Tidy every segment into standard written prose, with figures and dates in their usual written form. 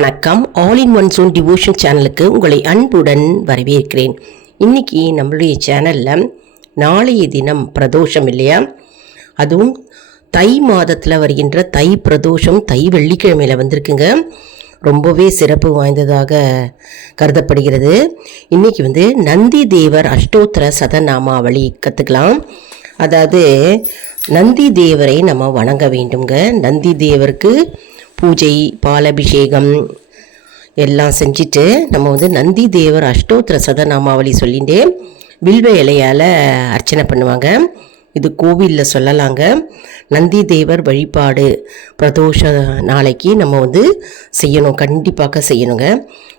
வணக்கம். All in one zone devotion சேனலுக்கு உங்களை அன்புடன் வரவேற்கிறேன். இன்னைக்கு நம்மளுடைய சேனலில் நாளைய தினம் பிரதோஷம் இல்லையா, அதுவும் தை மாதத்தில் வருகின்ற தை பிரதோஷம் தை வெள்ளிக்கிழமையில் வந்திருக்குங்க. ரொம்பவே சிறப்பு வாய்ந்ததாக கருதப்படுகிறது. இன்றைக்கி நந்தி தேவர் அஷ்டோத்திர சதநாமாவளி கற்றுக்கலாம். அதாவது நந்தி தேவரை நம்ம வணங்க வேண்டுங்க. நந்தி தேவருக்கு பூஜை பாலாபிஷேகம் எல்லாம் செஞ்சுட்டு நம்ம நந்தி தேவர் அஷ்டோத்திர சதநாமாவளி சொல்லிட்டு வில்வ இலையால் அர்ச்சனை பண்ணுவாங்க. இது கோவிலில் சொல்லலாங்க. நந்தி தேவர் வழிபாடு பிரதோஷ நாளைக்கு நம்ம செய்யணும், கண்டிப்பாக செய்யணுங்க.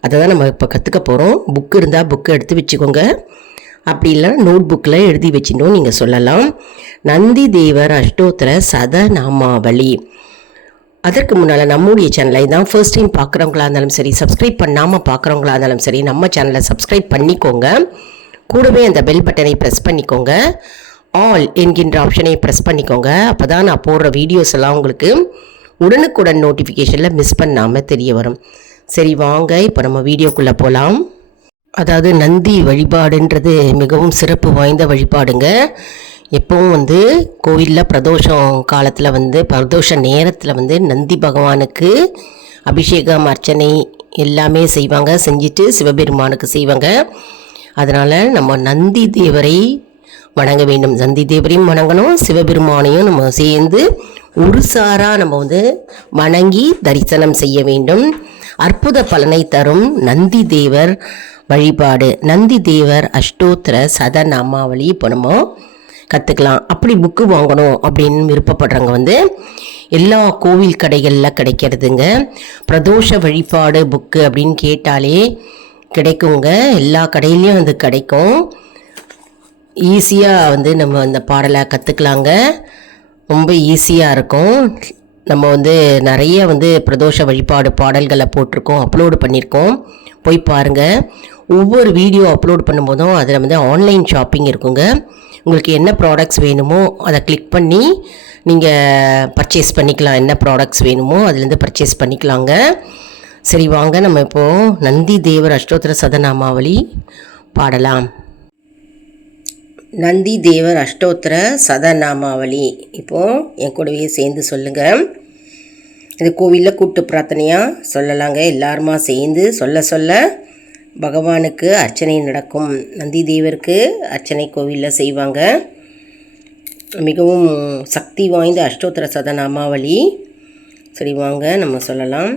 அதை தான் நம்ம இப்போ கற்றுக்க போகிறோம். புக்கு இருந்தால் புக்கு எடுத்து வச்சுக்கோங்க, அப்படி இல்லை நோட் புக்கில் எழுதி வச்சுட்டோம் நீங்கள் சொல்லலாம். நந்தி தேவர் அஷ்டோத்திர சதநாமாவளி. அதற்கு முன்னால் நம்முடைய சேனலை இதான் ஃபர்ஸ்ட் டைம் பார்க்குறவங்களா இருந்தாலும் சரி, சப்ஸ்கிரைப் பண்ணாமல் பார்க்குறவங்களா இருந்தாலும் சரி, நம்ம சேனலை சப்ஸ்கிரைப் பண்ணிக்கோங்க. கூடவே அந்த பெல் பட்டனை ப்ரெஸ் பண்ணிக்கோங்க. ஆல் என்கின்ற ஆப்ஷனை ப்ரெஸ் பண்ணிக்கோங்க. அப்போ தான் நான் போடுற வீடியோஸ் எல்லாம் உங்களுக்கு உடனுக்குடன் நோட்டிஃபிகேஷனில் மிஸ் பண்ணாமல் தெரிய வரும். சரி வாங்க, இப்போ நம்ம வீடியோக்குள்ளே போகலாம். அதாவது நந்தி வழிபாடுன்றது மிகவும் சிறப்பு வாய்ந்த வழிபாடுங்க. எப்பவும் கோவிலில் பிரதோஷம் காலத்தில் பிரதோஷ நேரத்தில் நந்தி பகவானுக்கு அபிஷேகம் அர்ச்சனை எல்லாமே செய்வாங்க. செஞ்சுட்டு சிவபெருமானுக்கு செய்வாங்க. அதனால் நம்ம நந்தி தேவரை வணங்க வேண்டும். நந்தி தேவரையும் வணங்கணும், சிவபெருமானையும் நம்ம சேர்ந்து ஒரு சாராக நம்ம வணங்கி தரிசனம் செய்ய வேண்டும். அற்புத பலனை தரும் நந்தி தேவர் வழிபாடு, நந்தி தேவர் அஷ்டோத்திர சதநாமாவளி இப்போ நம்ம கற்றுக்கலாம். அப்படி புக்கு வாங்கணும் அப்படின்னு விருப்பப்படுறவங்க எல்லா கோவில் கடைகளில் கிடைக்கிறதுங்க. பிரதோஷ வழிபாடு புக்கு அப்படின்னு கேட்டாலே கிடைக்குங்க. எல்லா கடையிலையும் கிடைக்கும். ஈஸியாக நம்ம அந்த பாடலை கற்றுக்கலாங்க. ரொம்ப ஈஸியாக இருக்கும். நம்ம நிறைய பிரதோஷ வழிபாடு பாடல்களை போட்டிருக்கோம், அப்லோடு பண்ணியிருக்கோம், போய் பாருங்கள். ஒவ்வொரு வீடியோ அப்லோட் பண்ணும்போதும் அதில் ஆன்லைன் ஷாப்பிங் இருக்குங்க. உங்களுக்கு என்ன ப்ராடக்ட்ஸ் வேணுமோ அதை கிளிக் பண்ணி நீங்கள் பர்ச்சேஸ் பண்ணிக்கலாம். என்ன ப்ராடக்ட்ஸ் வேணுமோ அதுலேருந்து பர்ச்சேஸ் பண்ணிக்கலாங்க. சரி வாங்க, நம்ம இப்போது நந்தி தேவர் அஷ்டோத்திர சதநாமாவளி பாடலாம். நந்தி தேவர் அஷ்டோத்திர சதநாமாவளி இப்போது என் கூடவே சேர்ந்து சொல்லுங்கள். இது கோவிலில் கூட்டு பிரார்த்தனையாக சொல்லலாங்க. எல்லாருமா சேர்ந்து சொல்ல பகவானுக்கு அர்ச்சனை நடக்கும். நந்தி தேவருக்கு அர்ச்சனை கோவிலில் செய்வாங்க. மிகவும் சக்தி வாய்ந்த அஷ்டோத்திர சதநாமாவளி. சரி வாங்க நம்ம சொல்லலாம்.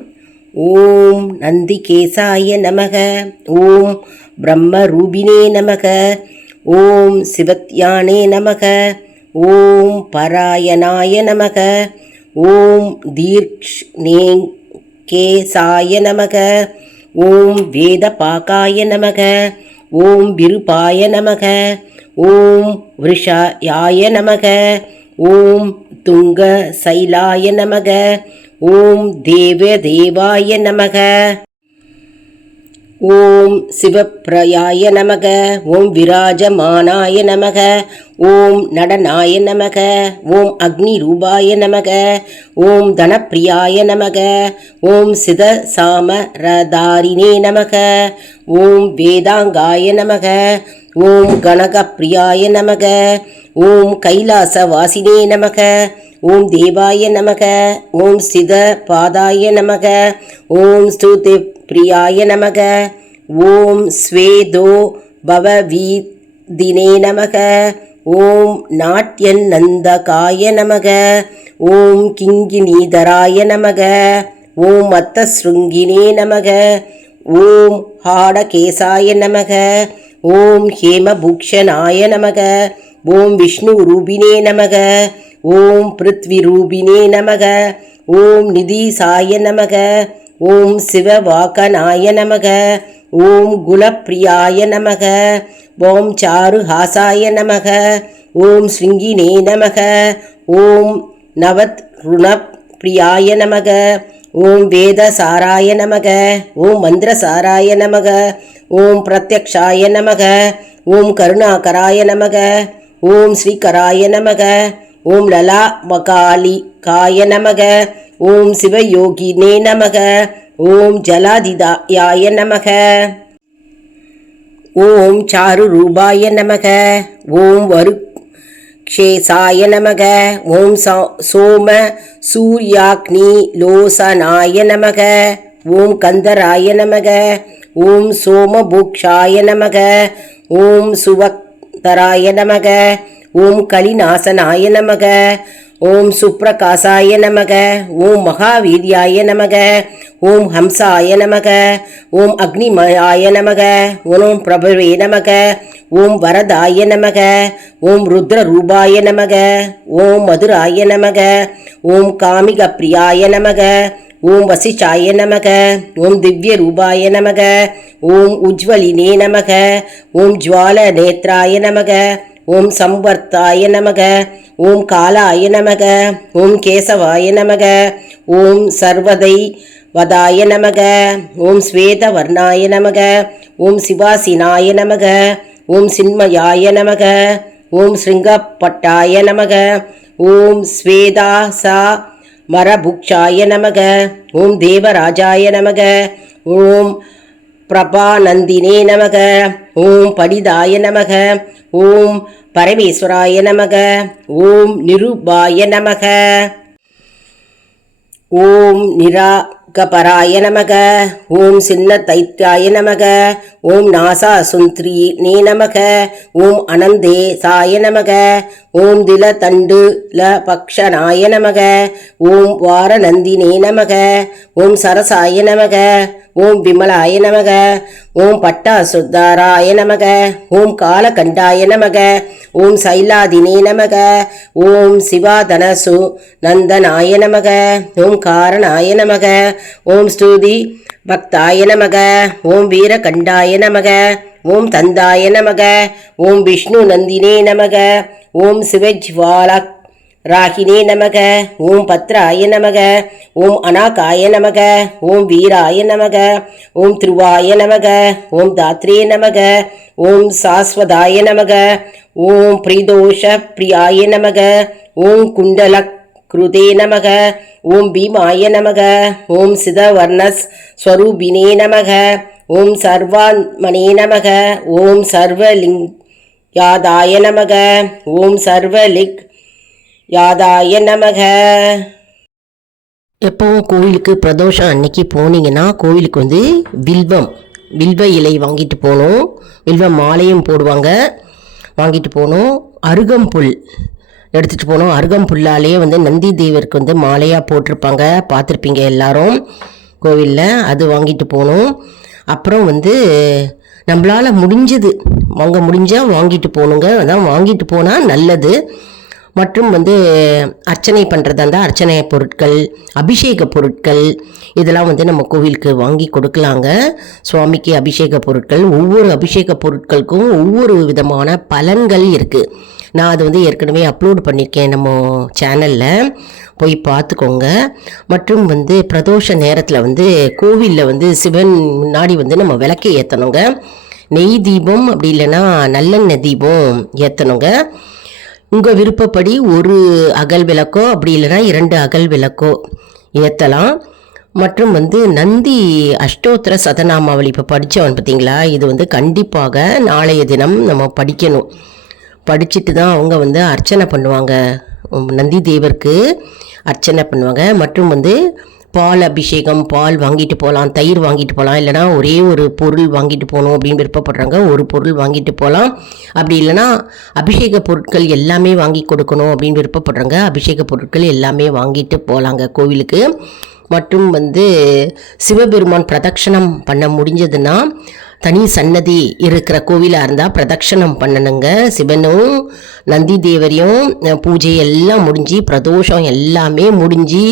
ஓம் நந்தி கேசாய நமக, ஓம் பிரம்ம ரூபினே நமக, ஓம் சிவத்யானே நமக, ஓம் பராயணாய நமக, ஓம் தீர்க்ஷ்ணே கேசாய நமக, ஓம் வேத பாகாய நமக, ஓம் விருபாய நமக, ஓம் விருஷாய நமக, ஓம் துங்க சைலாய நமக, ஓம் தேவ தேவாய நமக, ஓம் சிவப்ரயாய நமக, ஓம் விராஜமானாய நமக, ஓம் நடனாய நமக, ஓம் அக்னி ரூபாய நமக, ஓம் தனப்பிரியாய நமக, ஓம் சித சாமரதாரினே நமக, ஓம் வேதாங்காய நமக, ஓம் கனகப்பிரியாய நமக, ஓம் கைலாச வாசினே நமக, ஓம் தேவாய நமக, ஓம் சித பாதாய நமக, ஓம் ஸ்துதி பிரியாய நமக, ஓம் ஸ்வேதோ பவவீதினே நமக, ஓம் நாட்யன் நந்தகாய நமக, ஓம் கிங்கினீதராய நமக, ஓம் மத்தஸ்ருங்கினே நமக, ஓம் ஹாடகேசாய நமக, ஓம் ஹேமபூக்ஷனாய நமக, ஓம் விஷ்ணு ரூபினே நமக, ஓம் பிருத்வி ரூபினே நமக, ஓம் நிதிசாய நமக, ஓம் சிவவாகனாய நமக, ஓம் குலப்பிரியாய நமக, ஓம் சாருஹாசாய நமக, ஓம் ஸ்ருங்கினே நமக, ஓம் நவத் ருணப்பிரியாய நமக, ஓம் வேதசாராய நமக, ஓம் மந்திரசாராய நமக, ஓம் பிரத்யக்ஷாய நமக, ஓம் கருணாகராய நமக, ஓம் ஸ்ரீகராய நமக, ஓம் லலா மகாலிகாய நமக, ஓம் சிவயோகினே நமக, ஓம் ஜலாதிதாயாய நமக. ஓம் சாரு ரூபாய நமக. ஓம் வருக்ஷேசாய நமக. ஓம் சோம சூர்யாக்னி லோசனாய நமக. ஓம் கந்தராய நமக. ஓம் சோமபூக்ஷாய நமக. ஓம் சுவக்தராய நமக. ஓம் கலிநாசனாய நமக. ஓம் சுப்ரகாசாய நமக. ஓம் மகாவீர்யாய நமக. ஓம் ஹம்சாய நமக. ஓம் அக்னிமயாய நமக. ஓம் பிரபவே நமக. ஓம் வரதாய நமக. ஓம் ருத்ரரூபாய நமக. ஓம் மதுராய நமக. ஓம் காமிகப்பிரியாய நமக. ஓம் வசிஷாய நமக. ஓம் திவ்ய ரூபாய நமக. ஓம் உஜ்வலினே நமக. ஓம் ஜுவால நேத்ராய நமக. ஓம் சம்வர்த்தாய நமக. ஓம் காலாய நமக. ஓம் கேசவாய நமக. ஓம் சர்வதை வதாய நமக. ஓம் ஸ்வேதவர்ணாய நமக. ஓம் சிவாசினாய நமக. ஓம் சின்மயாய நமக. ஓம் ஸ்ருங்கப்பட்டாய நமக. ஓம் ஸ்வேதாசா மரபுக்ஷாய நமக. ஓம் தேவராஜாய நமக. ஓம் பிரபாநந்தினே நமக. ஓம் படிதாய நமக. ஓம் பரமேஸ்வராய நமக. ஓம் நிருபாய நமக. ஓம் நிராகபராய நமக. ஓம் சின்ன தைத்யாய நமக. ஓம் நாசா சுந்திரினே நமக. ஓம் அனந்தேசாய நமக. ஓம் தில தண்டு பக்ஷனாய நமக. ஓம் வாரணந்தினே நமக. ஓம் சரசாய நமக. ஓம் விமலாய நமக. ஓம் பட்டாசுத்தாராய நமக. ஓம் காலகண்டாய நமக. ஓம் சைலாதினே நமக. ஓம் சிவாதனசு நந்தனாய நமக. ஓம் காரணாய நமக. ஓம் ஸ்துதி பக்தாய நமக. ஓம் வீரகண்டாய நமக. ஓம் தந்தாய நமக. ஓம் விஷ்ணு நந்தினே நமக. ஓம் சிவஜ்வாலக் ராகினே நமக. ஓம் பத்ராய நமக. ஓம் அநாகாய நமக. ஓம் வீராய நமக. ஓம் திருவாய நமக. ஓம் தாத்ரே நமக. ஓம் சாஸ்வதாய நமக. ஓம் பிரீதோஷ பிரியாய நமக. ஓம் குண்டலக் கிருதே நமக. ஓம் பீமாய நமக. ஓம் சிதவர்ணஸ் ஸ்வரூபினே நமக. ஓம் சர்வான்மனே நமக. ஓம் சர்வலிங் யாதாய நமக. ஓம் சர்வலிக் யாதாய நமக. எப்போவும் கோவிலுக்கு பிரதோஷம் அன்னைக்கு போனீங்கன்னா கோவிலுக்கு வந்து வில்வ இலை வாங்கிட்டு போகணும். வில்வ மாலையும் போடுவாங்க, வாங்கிட்டு போகணும். அருகம்புல் எடுத்துகிட்டு போகணும். அருகம்புல்லாலே வந்து நந்தி தேவருக்கு வந்து மாலையாக போட்டிருப்பாங்க, பார்த்துருப்பீங்க எல்லாரும் கோவிலில். அது வாங்கிட்டு போகணும். அப்புறம் வந்து நம்மளால் முடிஞ்சது முடிஞ்சால் வாங்கிட்டு போகணுங்க. அதான் வாங்கிட்டு போனால் நல்லது. மற்றும் வந்து அர்ச்சனை பண்ணுறதா இருந்தால் அர்ச்சனை பொருட்கள், அபிஷேக பொருட்கள் இதெல்லாம் வந்து நம்ம கோவிலுக்கு வாங்கி கொடுக்கலாங்க. சுவாமிக்கு அபிஷேக பொருட்கள், ஒவ்வொரு அபிஷேக பொருட்களுக்கும் ஒவ்வொரு விதமான பலன்கள் இருக்குது. நான் அது வந்து ஏற்கனவே அப்லோட் பண்ணியிருக்கேன் நம்ம சேனலில், போய் பார்த்துக்கோங்க. மற்றும் வந்து பிரதோஷ நேரத்தில் வந்து கோவிலில் வந்து சிவன் முன்னாடி வந்து நம்ம விளக்கை ஏற்றணுங்க. நெய் தீபம் அப்படி இல்லைன்னா நல்லெண்ணெய் தீபம் ஏற்றணுங்க. உங்கள் விருப்பப்படி ஒரு அகல் விளக்கோ அப்படி இல்லைன்னா 2 அகல் விளக்கோ ஏற்றலாம். மற்றும் வந்து நந்தி அஷ்டோத்திர சதநாமாவளி இப்போ படித்தவன் பார்த்தீங்களா, இது வந்து கண்டிப்பாக நாளைய தினம் நம்ம படிக்கணும். படிச்சுட்டு தான் அவங்க வந்து அர்ச்சனை பண்ணுவாங்க, நந்தி தேவருக்கு அர்ச்சனை பண்ணுவாங்க. மற்றும் வந்து பால் அபிஷேகம், பால் வாங்கிட்டு போகலாம், தயிர் வாங்கிட்டு போகலாம். இல்லைனா ஒரே ஒரு பொருள் வாங்கிட்டு போகணும் அப்படின்னு விருப்பப்படுறாங்க, ஒரு பொருள் வாங்கிட்டு போகலாம். அப்படி இல்லைனா அபிஷேக பொருட்கள் எல்லாமே வாங்கி கொடுக்கணும் அப்படின்னு விருப்பப்படுறாங்க, அபிஷேக பொருட்கள் எல்லாமே வாங்கிட்டு போகலாங்க கோவிலுக்கு. மற்றும் வந்து சிவபெருமான் பிரதட்சணம் பண்ண முடிஞ்சதுன்னா தனி சன்னதி இருக்கிற கோவிலாக இருந்தால் பிரதட்சணம் பண்ணணுங்க. சிவனும் நந்தி தேவரையும் பூஜை எல்லாம் முடிஞ்சு பிரதோஷம் எல்லாமே முடிஞ்சு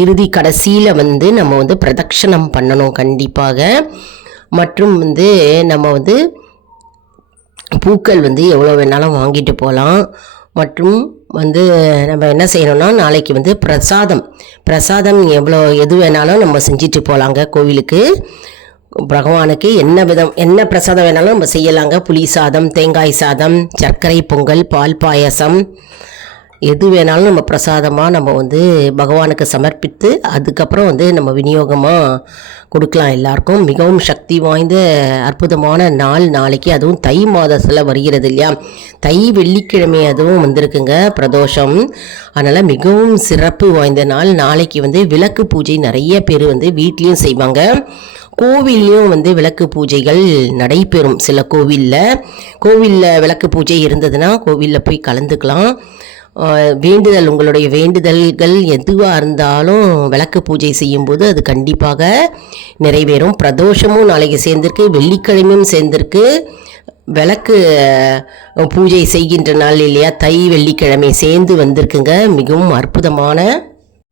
இறுதி கடைசியில் வந்து நம்ம வந்து பிரதட்சணம் பண்ணணும் கண்டிப்பாக. மற்றும் வந்து நம்ம வந்து பூக்கள் வந்து எவ்வளோ வேணாலும் வாங்கிட்டு போகலாம். மற்றும் வந்து நம்ம என்ன செய்யணும்னா நாளைக்கு வந்து பிரசாதம் எது வேணாலும் நம்ம செஞ்சுட்டு போகலாங்க கோவிலுக்கு. பகவானுக்கு என்ன பிரசாதம் வேணாலும் நம்ம செய்யலாங்க. புளி சாதம், தேங்காய் சாதம், சர்க்கரை பொங்கல், பால் பாயசம், எது வேணாலும் நம்ம பிரசாதமாக நம்ம வந்து பகவானுக்கு சமர்ப்பித்து அதுக்கப்புறம் வந்து நம்ம விநியோகமாக கொடுக்கலாம் எல்லாருக்கும். மிகவும் சக்தி வாய்ந்த அற்புதமான நாள் நாளைக்கு, அதுவும் தை மாதத்தில் வருகிறது இல்லையா, தை வெள்ளிக்கிழமை அதுவும் வந்திருக்குங்க பிரதோஷம். அதனால் மிகவும் சிறப்பு வாய்ந்த நாள். நாளைக்கு வந்து விளக்கு பூஜை நிறைய பேர் வந்து வீட்லேயும் செய்வாங்க, கோவில்லையும் வந்து விளக்கு பூஜைகள் நடைபெறும். சில கோவிலில் விளக்கு பூஜை இருந்ததுன்னா கோவிலில் போய் கலந்துக்கலாம். வேண்டுதல், உங்களுடைய வேண்டுதல்கள் எதுவாக இருந்தாலும் விளக்கு பூஜை செய்யும்போது அது கண்டிப்பாக நிறைவேறும். பிரதோஷமும் நாளைக்கு சேர்ந்திருக்கு, வெள்ளிக்கிழமையும் சேர்ந்திருக்கு. விளக்கு பூஜை செய்கின்ற நாள் இல்லையா, தை வெள்ளிக்கிழமை சேர்ந்து வந்திருக்குங்க. மிகவும் அற்புதமான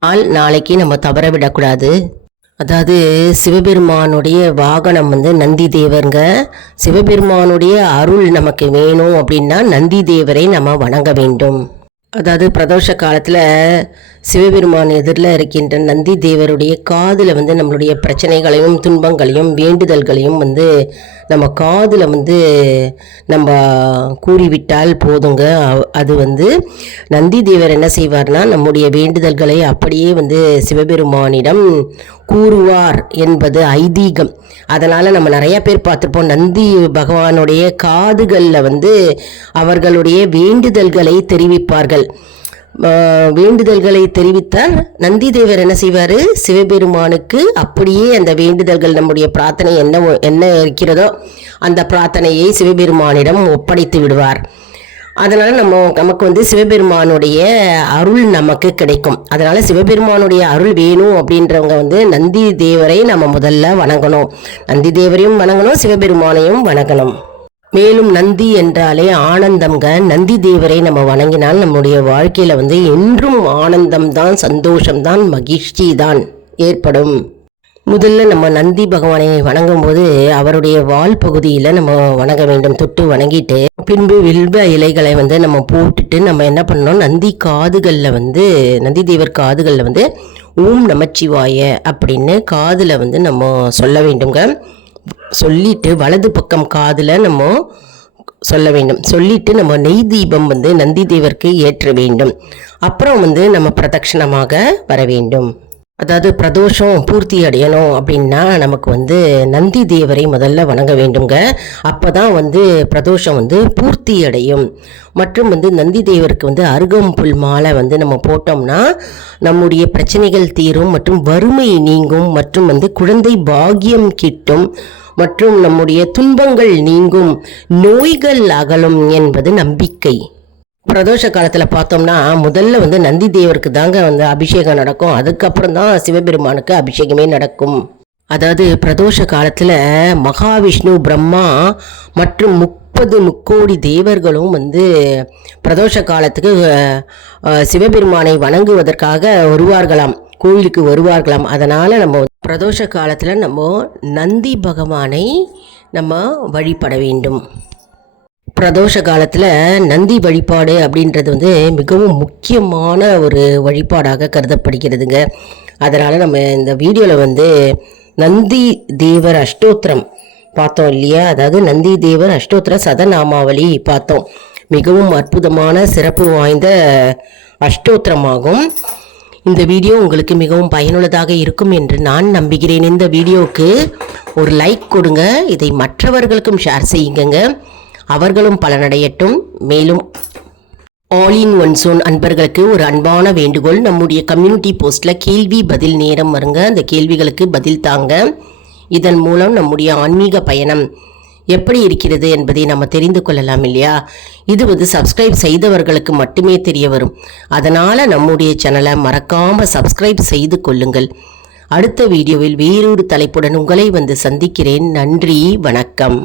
நாள். நாளைக்கு நம்ம தவற விடக்கூடாது. அதாவது சிவபெருமானுடைய வாகனம் வந்து நந்தி தேவருங்க. சிவபெருமானுடைய அருள் நமக்கு வேணும் அப்படின்னா நந்தி தேவரை நம்ம வணங்க வேண்டும். அதாவது பிரதோஷ காலத்தில் சிவபெருமான் எதிரில் இருக்கின்ற நந்தி தேவருடைய காதில் வந்து நம்மளுடைய பிரச்சனைகளையும் துன்பங்களையும் வேண்டுதல்களையும் வந்து நம்ம காதில் வந்து நம்ம கூறிவிட்டால் போதுங்க. அது வந்து நந்தி தேவர் என்ன செய்வார்னா நம்முடைய வேண்டுதல்களை அப்படியே வந்து சிவபெருமானிடம் கூறுவார் என்பது ஐதீகம். அதனால் நம்ம நிறைய பேர் பார்த்துருப்போம், நந்தி பகவானுடைய காதுகளில் வந்து அவர்களுடைய வேண்டுதல்களை தெரிவிப்பார்கள். வேண்டுதல்களை தெரிவித்தால் நந்தி தேவர் என்ன செய்வார், சிவபெருமானுக்கு அப்படியே அந்த வேண்டுதல்கள், நம்முடைய பிரார்த்தனை என்ன இருக்கிறதோ அந்த பிரார்த்தனையை சிவபெருமானிடம் ஒப்படைத்து விடுவார். அதனால் நமக்கு வந்து சிவபெருமானுடைய அருள் நமக்கு கிடைக்கும். அதனால் சிவபெருமானுடைய அருள் வேணும் அப்படின்றவங்க வந்து நந்தி தேவரை நம்ம முதல்ல வணங்கணும். நந்தி தேவரையும் வணங்கணும், சிவபெருமானையும் வணங்கணும். மேலும் நந்தி என்றாலே ஆனந்தம்ங்க. நந்தி தேவரை நம்ம வணங்கினால் நம்முடைய வாழ்க்கையில் வந்து என்றும் ஆனந்தம்தான், சந்தோஷம்தான், மகிழ்ச்சி தான் ஏற்படும். முதல்ல நம்ம நந்தி பகவானை வணங்கும் போது அவருடைய வால் பகுதியில் நம்ம வணங்க வேண்டும். தொட்டு வணங்கிட்டு பின்பு வில்வ இலைகளை வந்து நம்ம போட்டுட்டு நம்ம என்ன பண்ணணும், நந்தி தேவர் காதுகளில் வந்து ஓம் நமச்சிவாய அப்படின்னு காதில் வந்து நம்ம சொல்ல வேண்டுங்க. சொல்லிட்டு வலது பக்கம் காதில் நம்ம சொல்ல வேண்டும். சொல்லிட்டு நம்ம நெய் தீபம் வந்து நந்தி தேவருக்கு ஏற்ற வேண்டும். அப்புறம் வந்து நம்ம பிரதட்சணமாக வர வேண்டும். அதாவது பிரதோஷம் பூர்த்தி அடையணும் அப்படின்னா நமக்கு வந்து நந்தி தேவரை முதல்ல வணங்க வேண்டுங்க. அப்போ தான் வந்து பிரதோஷம் வந்து பூர்த்தி அடையும். மற்றும் வந்து நந்தி தேவருக்கு வந்து அருகம்புல் மாலை வந்து நம்ம போட்டோம்னா நம்முடைய பிரச்சனைகள் தீரும், மற்றும் வறுமை நீங்கும், மற்றும் வந்து குழந்தை பாக்கியம் கிட்டும், மற்றும் நம்முடைய துன்பங்கள் நீங்கும், நோய்கள் அகலும் என்பது நம்பிக்கை. பிரதோஷ காலத்தில் பார்த்தோம்னா முதல்ல வந்து நந்தி தேவருக்கு தாங்க வந்து அபிஷேகம் நடக்கும். அதுக்கப்புறம் தான் சிவபெருமானுக்கு அபிஷேகமே நடக்கும். அதாவது பிரதோஷ காலத்தில் மகாவிஷ்ணு, பிரம்மா மற்றும் 30 முக்கோடி தேவர்களும் வந்து பிரதோஷ காலத்துக்கு சிவபெருமானை வணங்குவதற்காக வருவார்களாம், கோவிலுக்கு வருவார்களாம். அதனால் நம்ம பிரதோஷ காலத்தில் நம்ம நந்தி பகவானை நம்ம வழிபட வேண்டும். பிரதோஷ காலத்தில் நந்தி வழிபாடு அப்படின்றது வந்து மிகவும் முக்கியமான ஒரு வழிபாடாக கருதப்படுகிறதுங்க. அதனால் நம்ம இந்த வீடியோவில் வந்து நந்தி தேவர் அஷ்டோத்திரம் பார்த்தோம் இல்லையா, அதாவது நந்தி தேவர் அஷ்டோத்திர சதநாமாவளி பார்த்தோம். மிகவும் அற்புதமான சிறப்பு வாய்ந்த அஷ்டோத்திரமாகும். இந்த வீடியோ உங்களுக்கு மிகவும் பயனுள்ளதாக இருக்கும் என்று நான் நம்புகிறேன். இந்த வீடியோவுக்கு ஒரு லைக் கொடுங்க, இதை மற்றவர்களுக்கும் ஷேர் செய்யுங்க, அவர்களும் பலனடையட்டும். மேலும் ஆல் இன் ஒன் சோன் அன்பர்களுக்கு ஒரு அன்பான வேண்டுகோள், நம்முடைய கம்யூனிட்டி போஸ்ட்டில் கேள்வி பதில் நேரம் வருங்க, அந்த கேள்விகளுக்கு பதில் தாங்க. இதன் மூலம் நம்முடைய ஆன்மீக பயணம் எப்படி இருக்கிறது என்பதை நம்ம தெரிந்து கொள்ளலாம் இல்லையா. இது வந்து சப்ஸ்கிரைப் செய்தவர்களுக்கு மட்டுமே தெரிய வரும். அதனால் நம்முடைய சேனலை மறக்காமல் சப்ஸ்கிரைப் செய்து கொள்ளுங்கள். அடுத்த வீடியோவில் வேறொரு தலைப்புடன் உங்களை வந்து சந்திக்கிறேன். நன்றி, வணக்கம்.